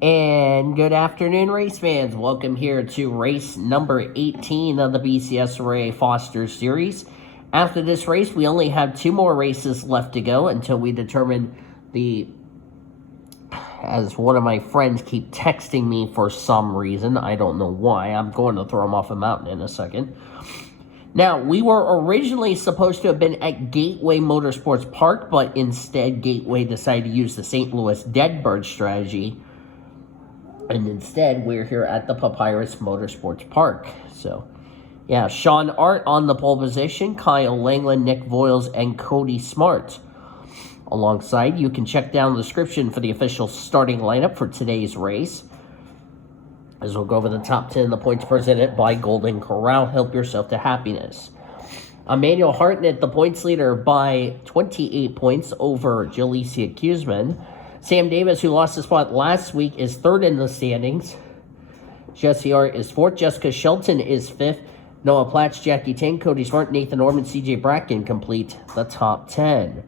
And good afternoon, race fans. Welcome here to race number 18 of the PCSRA Foster Series. After this race, we only have 2 more races left to go until we determine as one of my friends keep texting me for some reason. I don't know why. I'm going to throw him off a mountain in a second. Now, we were originally supposed to have been at Gateway Motorsports Park, but instead Gateway decided to use the St. Louis Deadbird strategy. And instead, we're here at the Papyrus Motorsports Park. So, yeah, Sean Art on the pole position, Kyle Langland, Nick Voiles, and Cody Smart. Alongside, you can check down the description for the official starting lineup for today's race. As we'll go over the top 10 of the points presented by Golden Corral. Help yourself to happiness. Emmanuel Hartnett, the points leader by 28 points over Jalecia Kuzman. Sam Davis, who lost the spot last week, is third in the standings. Jesse Art is fourth. Jessica Shelton is fifth. Noah Platts, Jackie Ting, Cody Smart, Nathan Orman, CJ Bracken complete the top 10.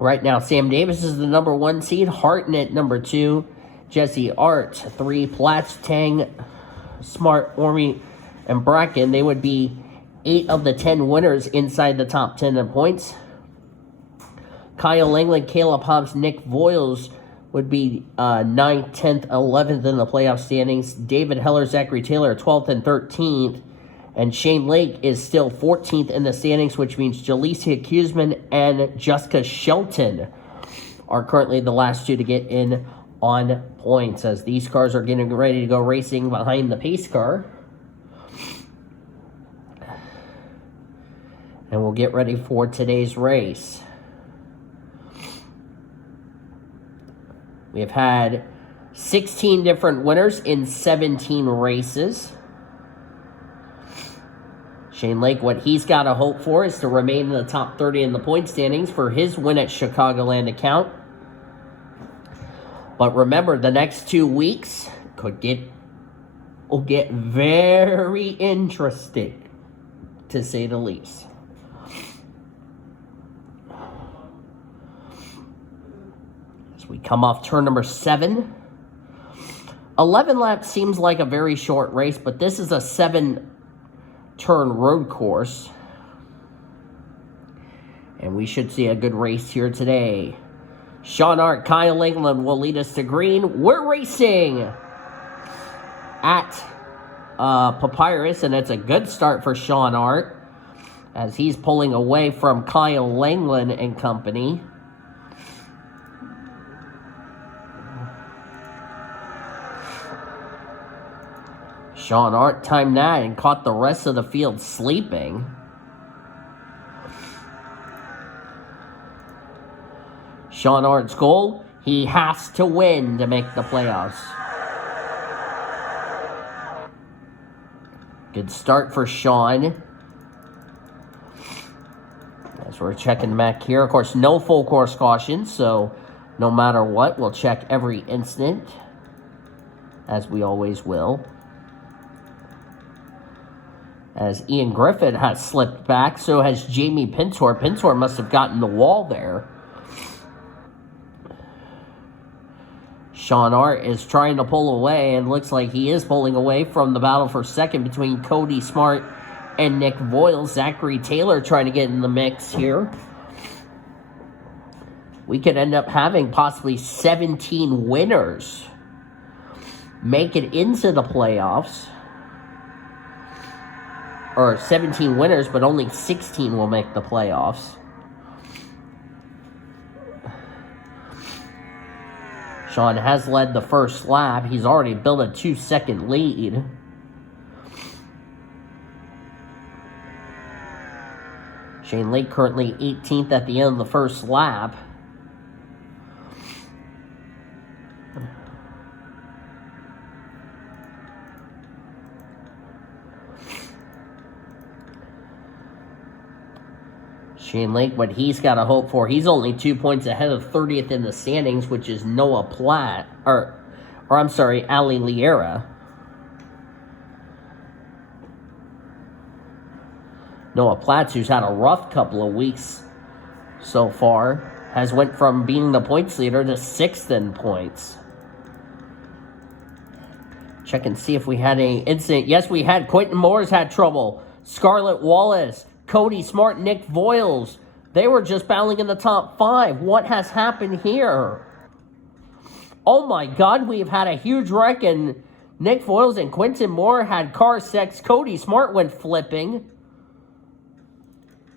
Right now, Sam Davis is the number 1 seed. Hartnett, number 2. Jesse Art, 3. Platts, Tang, Smart, Orme, and Bracken. They would be 8 of the 10 winners inside the top 10 in points. Kyle Langland, Caleb Hobbs, Nick Voiles would be 9th, 10th, 11th in the playoff standings. David Heller, Zachary Taylor, 12th and 13th. And Shane Lake is still 14th in the standings, which means Jalecia Kuzman and Jessica Shelton are currently the last 2 to get in on points, as these cars are getting ready to go racing behind the pace car. And we'll get ready for today's race. We have had 16 different winners in 17 races. Shane Lake, what he's got to hope for is to remain in the top 30 in the point standings for his win at Chicagoland to count. But remember, the next 2 weeks will get very interesting, to say the least. We come off turn number 7. 11 laps seems like a very short race, but this is a 7-turn road course. And we should see a good race here today. Sean Art, Kyle Langland will lead us to green. We're racing at Papyrus, and it's a good start for Sean Art as he's pulling away from Kyle Langland and company. Sean Art timed that and caught the rest of the field sleeping. Sean Art's goal, he has to win to make the playoffs. Good start for Sean. As we're checking back here. Of course, no full course caution, so no matter what, we'll check every instant, as we always will. As Ian Griffin has slipped back, so has Jamie Pintor. Pintor must have gotten the wall there. Sean Art is trying to pull away, and looks like he is pulling away from the battle for second between Cody Smart and Nick Voiles. Zachary Taylor trying to get in the mix here. We could end up having possibly 17 winners make it into the playoffs. Or 17 winners, but only 16 will make the playoffs. Sean has led the first lap. He's already built a 2-second lead. Shane Lake currently 18th at the end of the first lap. Shane Lake, what he's got to hope for, he's only 2 points ahead of 30th in the standings, which is Noah Platt, or I'm sorry, Ali Liera. Noah Platts, who's had a rough couple of weeks so far, has went from being the points leader to 6th in points. Check and see if we had any incident. Yes, we had. Quentin Moore's had trouble. Scarlett Wallace, Cody Smart, Nick Voiles. They were just battling in the top 5. What has happened here? Oh my God, we've had a huge wreck, and Nick Voiles and Quentin Moore had car sex. Cody Smart went flipping.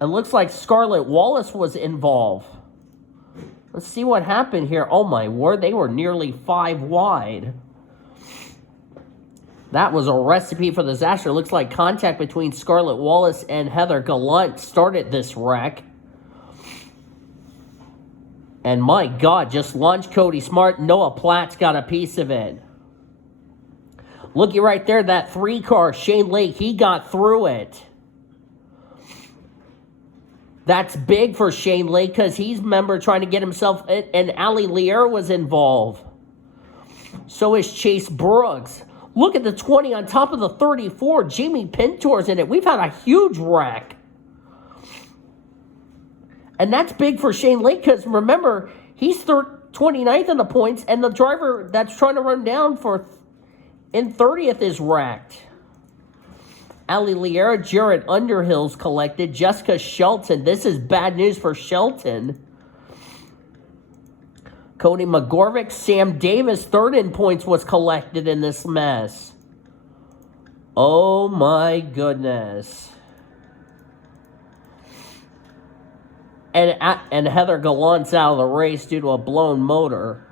It looks like Scarlett Wallace was involved. Let's see what happened here. Oh my word, they were nearly 5 wide. That was a recipe for disaster. Looks like contact between Scarlett Wallace and Heather Gallant started this wreck. And my God, just launched Cody Smart. Noah Platt's got a piece of it. Looky right there, that 3 car, Shane Lake, he got through it. That's big for Shane Lake because he's, remember, trying to get himself, and Ali Lear was involved. So is Chase Brooks. Look at the 20 on top of the 34. Jamie Pintor's in it. We've had a huge wreck. And that's big for Shane Lake because, remember, he's 29th in the points, and the driver that's trying to run down in 30th is wrecked. Ali Liera, Jared Underhill's collected. Jessica Shelton. This is bad news for Shelton. Cody McGorvick, Sam Davis, 3rd in points, was collected in this mess. Oh my goodness. And Heather Gallant's out of the race due to a blown motor.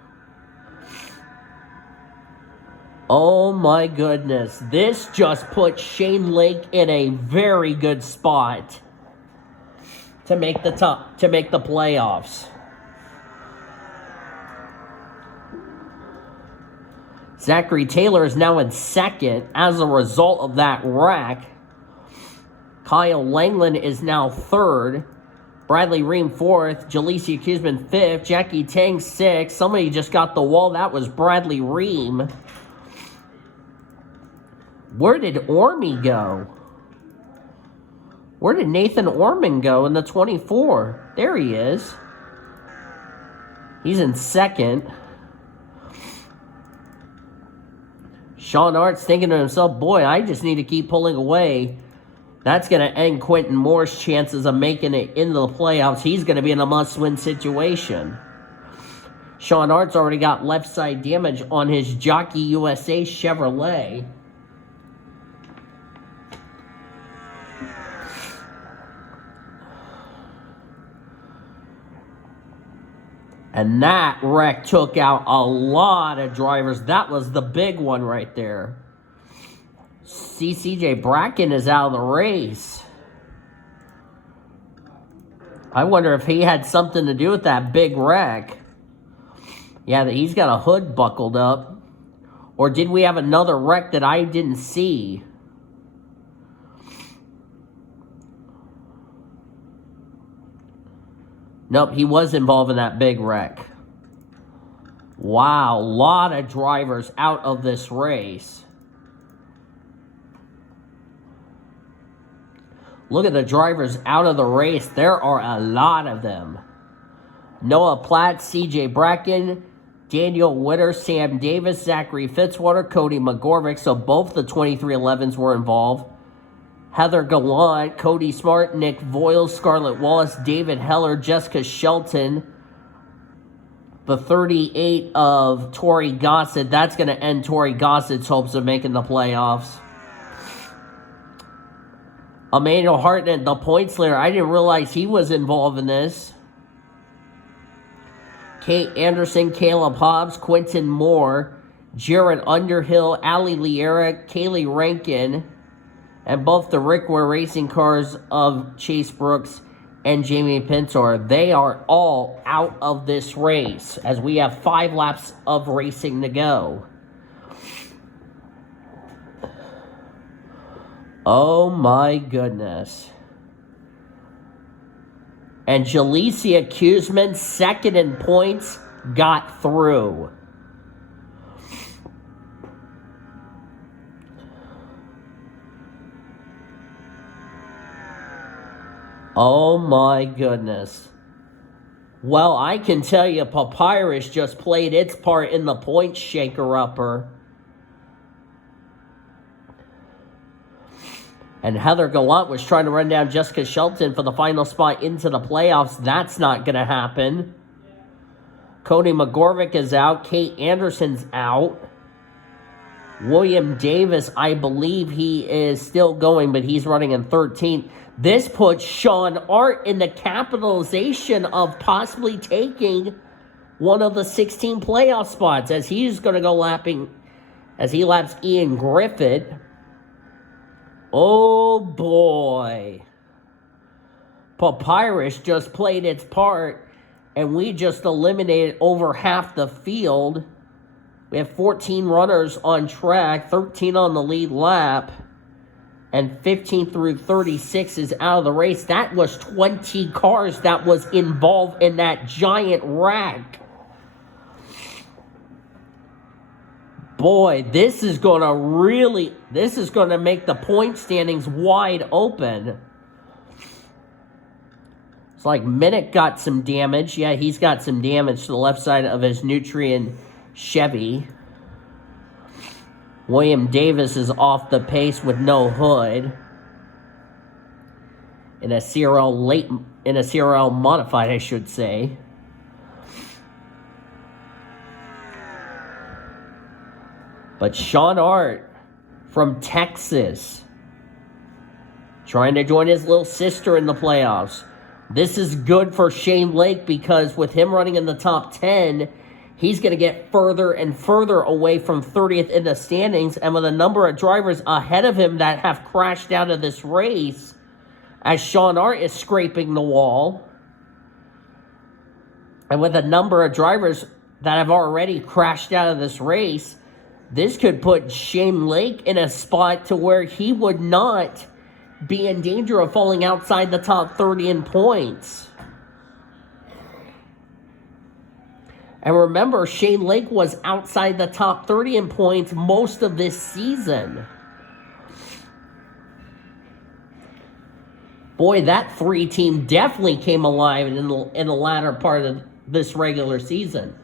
Oh my goodness. This just put Shane Lake in a very good spot to make the playoffs. Zachary Taylor is now in 2nd as a result of that wreck. Kyle Langland is now 3rd. Bradley Ream 4th. Jaleesi Kuzman 5th. Jackie Tang 6th. Somebody just got the wall. That was Bradley Ream. Where did Ormy go? Where did Nathan Orman go in the 24? There he is. He's in 2nd. Sean Art's thinking to himself, boy, I just need to keep pulling away. That's going to end Quentin Moore's chances of making it into the playoffs. He's going to be in a must-win situation. Sean Art's already got left side damage on his Jockey USA Chevrolet. And that wreck took out a lot of drivers. That was the big one right there. CJ Bracken is out of the race. I wonder if he had something to do with that big wreck. Yeah, he's got a hood buckled up. Or did we have another wreck that I didn't see? Nope, he was involved in that big wreck. Wow, a lot of drivers out of this race. Look at the drivers out of the race. There are a lot of them. Noah Platt, CJ Bracken, Daniel Witter, Sam Davis, Zachary Fitzwater, Cody McGorvick. So both the 2311s were involved. Heather Gallant, Cody Smart, Nick Voiles, Scarlett Wallace, David Heller, Jessica Shelton. The 38 of Tori Gossett. That's going to end Tori Gossett's hopes of making the playoffs. Emmanuel Hartnett, the points leader. I didn't realize he was involved in this. Kate Anderson, Caleb Hobbs, Quentin Moore, Jared Underhill, Ali Liera, Kaylee Rankin, and both the Rick Ware racing cars of Chase Brooks and Jamie Pintor. They are all out of this race as we have 5 laps of racing to go. Oh my goodness. And Jalecia Kuzman, 2nd in points, got through. Oh my goodness. Well, I can tell you Papyrus just played its part in the point shaker-upper. And Heather Gallant was trying to run down Jessica Shelton for the final spot into the playoffs. That's not going to happen. Cody McGorvick is out. Kate Anderson's out. William Davis, I believe he is still going, but he's running in 13th. This puts Sean Art in the capitalization of possibly taking one of the 16 playoff spots, as he's going to go lapping, as he laps Ian Griffith. Oh boy. Papyrus just played its part, and we just eliminated over half the field. We have 14 runners on track, 13 on the lead lap, and 15 through 36 is out of the race. That was 20 cars that was involved in that giant wreck. Boy, this is going to make the point standings wide open. It's like Minnick got some damage. Yeah, he's got some damage to the left side of his Nutrien Chevy. William Davis is off the pace with no hood. In a CRL modified, I should say. But Sean Art from Texas, trying to join his little sister in the playoffs. This is good for Shane Lake, because with him running in the top 10, he's going to get further and further away from 30th in the standings, and with a number of drivers ahead of him that have crashed out of this race, as Sean Art is scraping the wall, and with a number of drivers that have already crashed out of this race, this could put Shane Lake in a spot to where he would not be in danger of falling outside the top 30 in points. And remember, Shane Lake was outside the top 30 in points most of this season. Boy, that 3 team definitely came alive in the latter part of this regular season.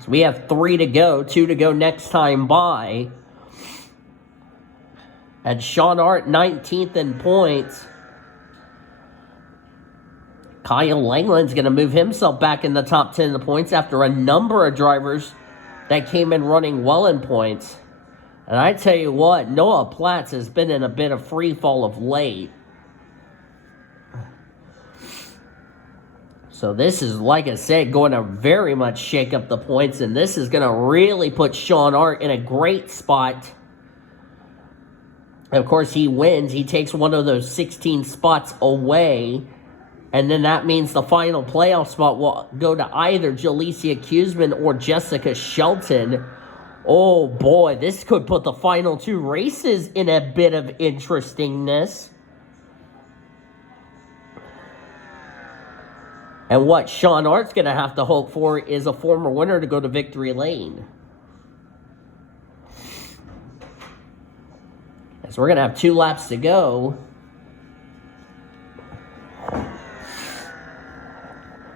So we have 3 to go, 2 to go next time by. And Sean Art, 19th in points. Kyle Langland's going to move himself back in the top 10 in the points after a number of drivers that came in running well in points. And I tell you what, Noah Platts has been in a bit of free fall of late. So this is, like I said, going to very much shake up the points, and this is going to really put Sean Art in a great spot. And of course, he wins. He takes one of those 16 spots away, and then that means the final playoff spot will go to either Jalecia Kuzman or Jessica Shelton. Oh boy, this could put the final 2 races in a bit of interestingness. And what Sean Art's going to have to hope for is a former winner to go to victory lane. So we're going to have 2 laps to go.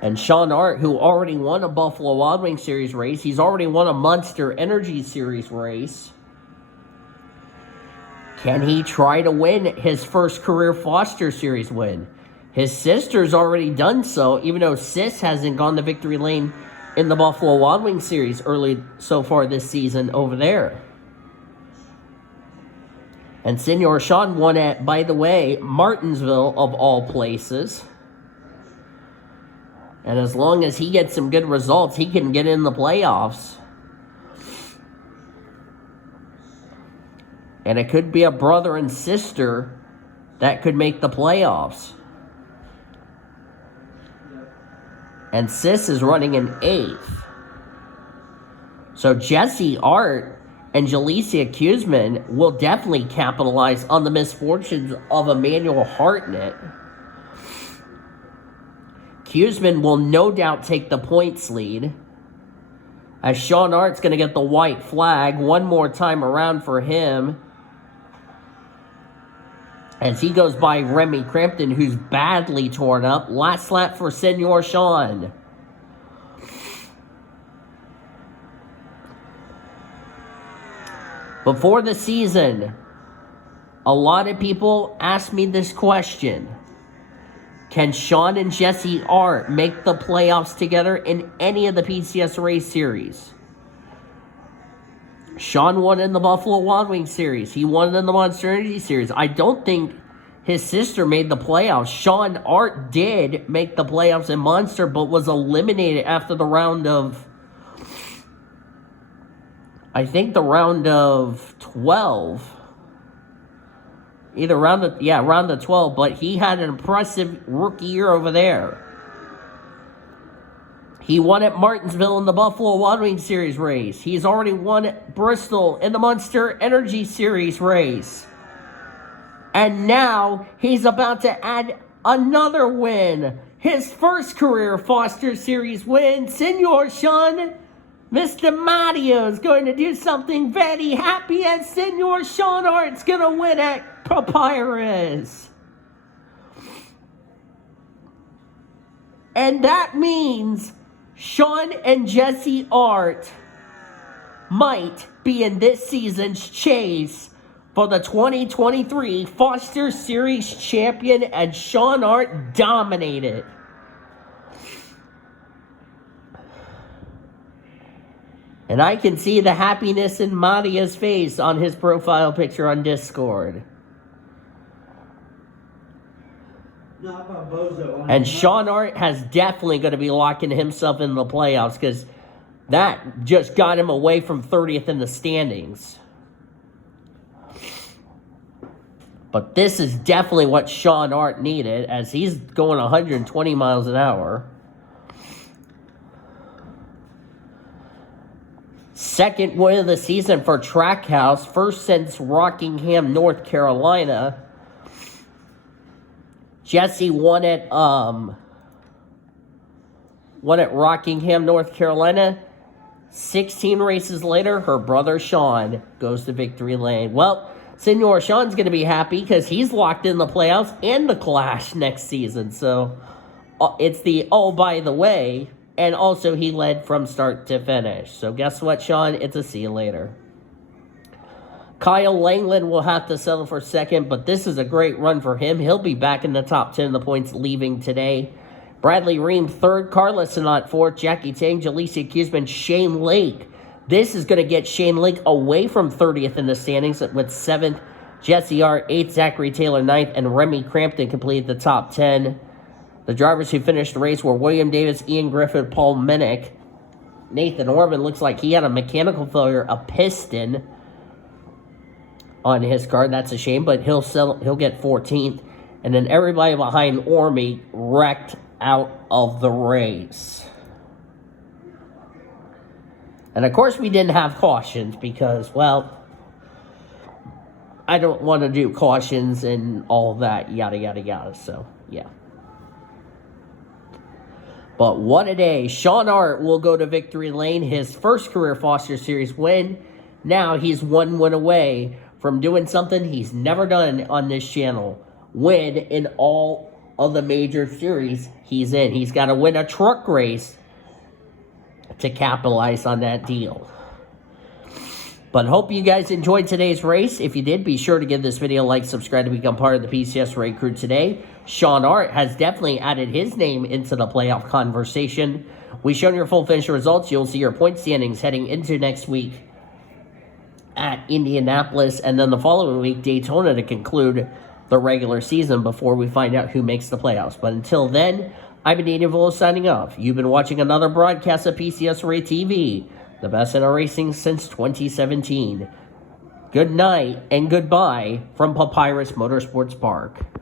And Sean Art, who already won a Buffalo Wild Wings Series race, he's already won a Monster Energy Series race. Can he try to win his first career Foster Series win? His sister's already done so, even though Sis hasn't gone to victory lane in the Buffalo Wild Wings Series early so far this season over there. And Senor Sean won at, by the way, Martinsville of all places. And as long as he gets some good results, he can get in the playoffs. And it could be a brother and sister that could make the playoffs. And Sis is running in 8th. So Jesse Art and Jalecia Kuzman will definitely capitalize on the misfortunes of Emmanuel Hartnett. Kuzman will no doubt take the points lead, as Sean Art's going to get the white flag one more time around for him, as he goes by Remy Crampton, who's badly torn up. Last lap for Senor Sean. Before the season, a lot of people asked me this question. Can Sean and Jesse Art make the playoffs together in any of the PCSRA series? Sean won in the Buffalo Wild Wings series. He won in the Monster Energy series. I don't think his sister made the playoffs. Sean Art did make the playoffs in Monster, but was eliminated after the round of, I think the round of 12. Either round of 12, but he had an impressive rookie year over there. He won at Martinsville in the Buffalo Wild Wings series race. He's already won at Bristol in the Monster Energy series race. And now he's about to add another win. His first career Foster Series win. Senor Sean, Mr. Mario is going to do something very happy, and Senor Sean Art's going to win at Papyrus. And that means Sean and Jesse Art might be in this season's chase for the 2023 Foster Series champion, and Sean Art dominated. And I can see the happiness in Maria's face on his profile picture on Discord. And Sean Art has definitely going to be locking himself in the playoffs, because that just got him away from 30th in the standings. But this is definitely what Sean Art needed, as he's going 120 miles an hour. Second win of the season for Trackhouse, first since Rockingham, North Carolina. Jesse won at Rockingham, North Carolina. 16 races later, her brother Sean goes to victory lane. Well, Senor Sean's going to be happy because he's locked in the playoffs and the Clash next season. So it's the oh, by the way. And also he led from start to finish. So guess what, Sean? It's a see you later. Kyle Langland will have to settle for second, but this is a great run for him. He'll be back in the top 10 of the points leaving today. Bradley Ream third, Carla Sinat fourth, Jackie Tang, Jaleesa Kuzman, Shane Lake. This is going to get Shane Lake away from 30th in the standings with 7th, Jesse Art 8th, Zachary Taylor 9th, and Remy Crampton completed the top 10. The drivers who finished the race were William Davis, Ian Griffith, Paul Minnick. Nathan Orban looks like he had a mechanical failure, a piston on his car. That's a shame, but he'll get 14th. And then everybody behind Ormy wrecked out of the race. And of course we didn't have cautions because, well, I don't want to do cautions and all that, yada, yada, yada. So, yeah. But what a day. Sean Art will go to victory lane, his first career Foster Series win. Now he's one win away from doing something he's never done on this channel. Win in all of the major series he's in. He's got to win a truck race to capitalize on that deal. But hope you guys enjoyed today's race. If you did, be sure to give this video a like, subscribe to become part of the PCSRA crew today. Sean Art has definitely added his name into the playoff conversation. We've shown your full finish results. You'll see your point standings heading into next week at Indianapolis, and then the following week, Daytona, to conclude the regular season before we find out who makes the playoffs. But until then, I've been Ian Volo signing off. You've been watching another broadcast of PCSRA TV, the best in our racing since 2017. Good night and goodbye from Papyrus Motorsports Park.